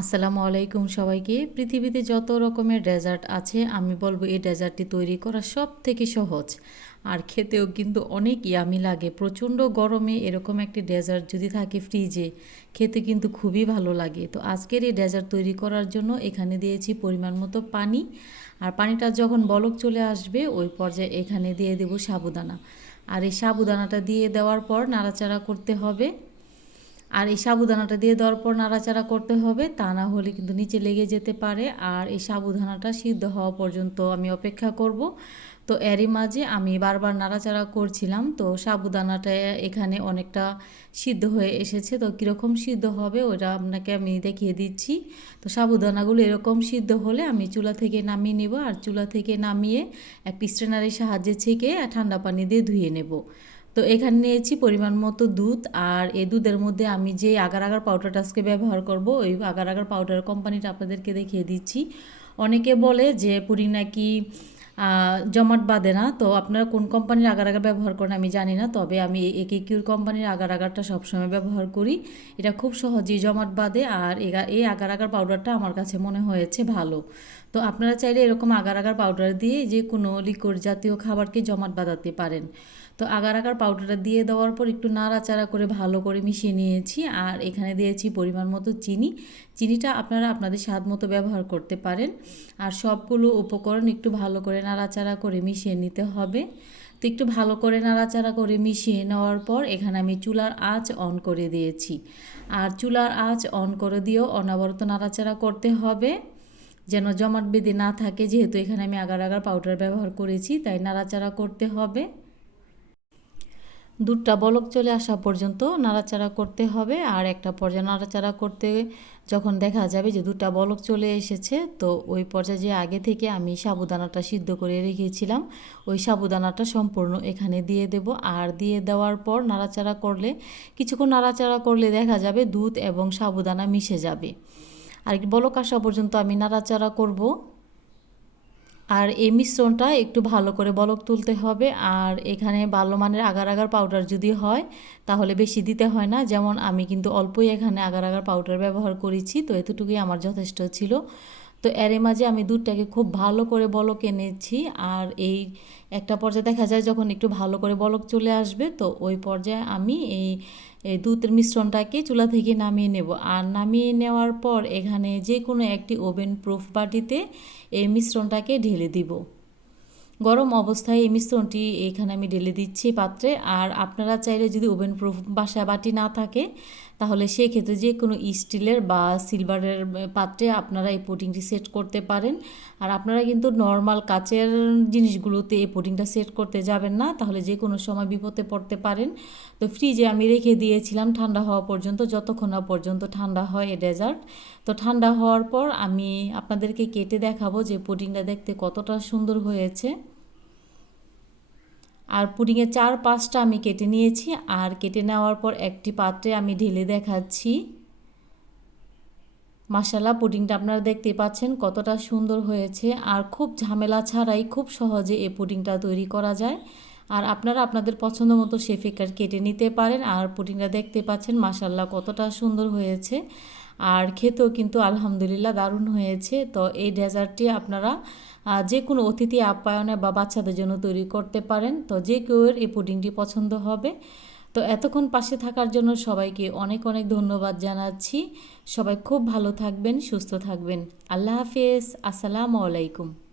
আসসালামু আলাইকুম সবাইকে। পৃথিবীতে যত রকমের ডেজার্ট আছে, আমি বলব এই ডেজার্টটি তৈরি করা সব থেকে সহজ। আর খেতেও কিন্তু অনেক ইয়ামি লাগে। প্রচণ্ড গরমে এরকম একটি ডেজার্ট যদি থাকে ফ্রিজে, খেতে কিন্তু খুবই ভালো লাগে। তো আজকের এই ডেজার্ট তৈরি করার জন্য এখানে দিয়েছি পরিমাণ মতো পানি। আর পানিটা যখন বলক চলে আসবে, ওই পর্যায়ে এখানে দিয়ে দেব সাবুদানা। আর এই সাবুদানাটা দিয়ে দেওয়ার পর নাড়াচাড়া করতে হবে। আর এই সাবুদানাটা দিয়ে দেওয়ার পর নাড়াচাড়া করতে হবে, তা না হলে কিন্তু নিচে লেগে যেতে পারে। আর এই সাবুদানাটা সিদ্ধ হওয়া পর্যন্ত আমি অপেক্ষা করব। তো এরই মাঝে আমি বারবার নাড়াচাড়া করছিলাম, তো সাবুদানাটা এখানে অনেকটা সিদ্ধ হয়ে এসেছে। তো কীরকম সিদ্ধ হবে ওটা আপনাকে আমি দেখিয়ে দিচ্ছি। তো সাবুদানাগুলো এরকম সিদ্ধ হলে আমি চুলা থেকে নামিয়ে নেব, আর চুলা থেকে নামিয়ে একটি স্ট্রেনারের সাহায্যে ছেঁকে ঠান্ডা পানি দিয়ে ধুয়ে নেব। তো এখানে নিয়েছি পরিমাণ মতো দুধ আর এই দুধের মধ্যে আমি যে আগার আগার পাউডারটা আজকে ব্যবহার করব, ওই আগার আগার পাউডার কোম্পানিটা আপনাদেরকে দেখিয়ে দিচ্ছি। অনেকে বলে যে পুরি নাকি জমাট বাঁধে না, তো আপনারা কোন কোম্পানির আগার আগার ব্যবহার করেন আমি জানি না, তবে আমি একে কিউর কোম্পানির আগার আগারটা সবসময় ব্যবহার করি। এটা খুব সহজেই জমাট বাঁধে আর এই আগার আগার পাউডারটা আমার কাছে মনে হয়েছে ভালো। তো আপনারা চাইলে এরকম আগার আগার পাউডার দিয়ে যে কোনো লিকুইড জাতীয় খাবারকে জমাট বাঁধাতে পারেন। তো আগার আগার পাউডারটা দিয়ে দেওয়ার পর একটু নাড়াচাড়া করে ভালো করে মিশিয়ে নিয়েছি। আর এখানে দিয়েছি পরিমাণ মতো চিনি। চিনিটা আপনারা আপনাদের স্বাদ মতো ব্যবহার করতে পারেন। আর সবগুলো উপকরণ একটু ভালো করে নাড়াচাড়া করে মিশিয়ে নিতে হবে। তো একটু ভালো করে নাড়াচাড়া করে মিশিয়ে নেওয়ার পর এখানে আমি চুলার আঁচ অন করে দিয়েছি। আর চুলার আঁচ অন করে দিয়েও অনাবরত নাড়াচাড়া করতে হবে। যেন জমাট বেঁধে না থাকে, যেহেতু এখানে আমি আগার আগার পাউডার ব্যবহার করেছি, তাই নাড়াচাড়া করতে হবে। দুধটা বলক চলে আসা পর্যন্ত নাড়াচাড়া করতে হবে আর একটা পর্যায়ে নাড়াচাড়া করতে যখন দেখা যাবে যে দুধটা বলক চলে এসেছে, তো ওই পর্যায়ে যে আগে থেকে আমি সাবুদানাটা সিদ্ধ করে রেখেছিলাম, ওই সাবুদানাটা সম্পূর্ণ এখানে দিয়ে দেব। আর দিয়ে দেওয়ার পর নাড়াচাড়া করলে, কিছুক্ষণ নাড়াচাড়া করলে দেখা যাবে দুধ এবং সাবুদানা মিশে যাবে। আর বলক আসা পর্যন্ত আমি নাড়াচাড়া করব। আর এই মিশ্রণটা একটু ভালো করে বলক তুলতে হবে। আর এখানে ভালো মানের আগার আগার পাউডার যদি হয়, তাহলে বেশি দিতে হয় না। যেমন আমি কিন্তু অল্পই এখানে আগার আগার পাউডার ব্যবহার করেছি, তো এতটুকুই আমার যথেষ্ট ছিল। তো এর মাঝে আমি দুধটাকে খুব ভালো করে বলক এনেছি আর এই একটা পর্যায়ে দেখা যায় যখন একটু ভালো করে বলক চলে আসবে, তো ওই পর্যায়ে আমি এই এই দুধের মিশ্রণটাকে চুলা থেকে নামিয়ে নেব। আর নামিয়ে নেওয়ার পর এখানে যে কোনো একটি ওভেন প্রুফ বাটিতে এই মিশ্রণটাকে ঢেলে দিব। গরম অবস্থায় এই মিশ্রণটি এখানে আমি ঢেলে দিচ্ছি পাত্রে। আর আপনারা চাইলে যদি ওভেন প্রুফ বাসা বাটি না থাকে, তাহলে সেক্ষেত্রে যে কোনো স্টিলের বা সিলভারের পাত্রে আপনারা এই পুডিংটি সেট করতে পারেন। আর আপনারা কিন্তু নর্মাল কাচের জিনিসগুলোতে এই পুডিংটা সেট করতে যাবেন না, তাহলে যে কোনো সময় বিপদে পড়তে পারেন। তো ফ্রিজে আমি রেখে দিয়েছিলাম, ঠান্ডা হওয়া পর্যন্ত, যতক্ষণ না পর্যন্ত ঠান্ডা হয় এই ডেজার্ট। তো ঠান্ডা হওয়ার পর আমি আপনাদেরকে কেটে দেখাবো যে পুডিংটা দেখতে কতটা সুন্দর হয়েছে। আর পুডিংয়ের চার পাঁচটা আমি কেটে নিয়েছি, আর কেটে নেওয়ার পর একটি পাত্রে আমি ঢেলে দেখাচ্ছি। মাসালা পুডিংটা আপনারা দেখতে পাচ্ছেন কতটা সুন্দর হয়েছে, আর খুব ঝামেলা ছাড়াই খুব সহজে এই পুডিংটা তৈরি করা যায়। আর আপনারা আপনাদের পছন্দ মতো শেফিকার কেটে নিতে পারেন আর পুডিংটা দেখতে পাচ্ছেন মাসাল্লাহ কতটা সুন্দর হয়েছে। আর খেতেও কিন্তু আলহামদুলিল্লাহ দারুণ হয়েছে। তো এই ডেজার্টটি আপনারা যে কোনো অতিথি আপ্যায়নে বা বাচ্চাদের জন্য তৈরি করতে পারেন। তো যে কেউ এই পুডিংটি পছন্দ হবে। তো এতক্ষণ পাশে থাকার জন্য সবাইকে অনেক অনেক ধন্যবাদ জানাচ্ছি। সবাই খুব ভালো থাকবেন, সুস্থ থাকবেন। আল্লাহ হাফিজ। আসসালামু আলাইকুম।